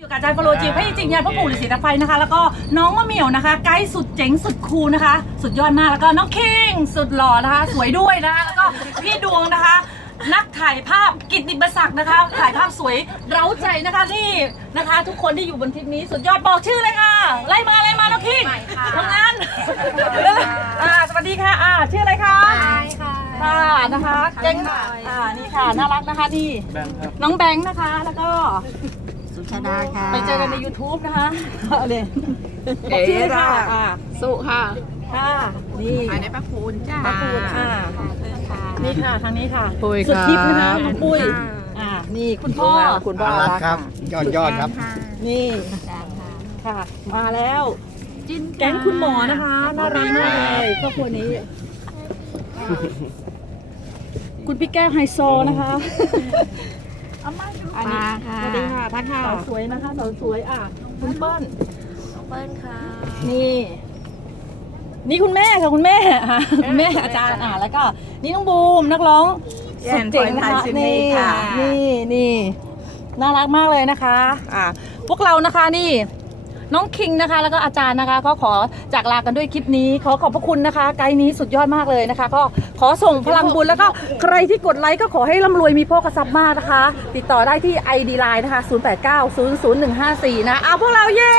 อยู่กับอาจารย์โปรโลจิพระจริงยันพระปู่ฤาษีตะไฟนะคะ แล้วก็น้องมะเหมี่ยวนะคะ ไกด์สุดเจ๋งสุดคูลนะคะ สุดยอดมากแล้วก็น้องคิงสุดหล่อนะคะ สวยด้วยนะคะ แล้วก็พี่ดวงนะคะ นักถ่ายภาพกิตติมศักดิ์นะคะ ถ่ายภาพสวยเร้าใจนะคะนี่นะคะ ทุกคนที่อยู่บนทริปนี้สุดยอดบอกชื่อเลยค่ะไล่มาไล่มาน้องคิงทำงานอ่าสวัสดีค่ะอ่าชื่ออะไรคะค่ะ ค่ะนะคะเก่งค่ะอ่านี่ค่ะน่ารักนะคะนี่แบงค์ครับน้องแบงค์นะคะแล้วก็ สุชาดาค่ะ ไปเจอกันใน YouTube นะคะเอาเลยบอกชื่อเลยค่ะอ่าสุค่ะค่ะนี่ภายในพระคูณจ้าป้าปูนค่ะ นี่ค่ะทางนี้ค่ะปุ้ยสุดค่ะทิพย์นะคะน้องปุ้ยค่ะอ่านี่คุณพ่อ คุณพ่อรักครับ ยอดยอดครับ นี่ค่ะ มาแล้วแก๊งคุณหมอนะคะ น่ารักมากเลยครอบครัวนี้ คุณพี่แก้วไฮโซนะคะอาม่าดู อันนี้ค่ะ สวัสดีค่ะ พัดค่ะ สาวสวยนะคะสาวสวยอะ คุณเปิ้ลเปิ้ลค่ะนี่ นี่คุณแม่ค่ะคุณแม่ค่ะคุณแม่อาจารย์อะแล้วก็ นี่น้องบูมนักร้องสุดเจ๋งนะคะนี่นี่นี่น่ารักมากเลยนะคะ อะพวกเรานะคะนี่ น้องคิงนะคะ แล้วก็อาจารย์นะคะ ก็ขอจากลากันด้วยคลิปนี้ ขอขอบพระคุณนะคะ ไกด์นี้สุดยอดมากเลยนะคะ ก็ขอส่งพลังบุญแล้วก็ใครที่กดไลค์ก็ขอให้ร่ำรวยมีโภคทรัพย์มากนะคะ ติดต่อได้ที่ ID Line นะคะ 08900154 นะเอาพวกเราเย่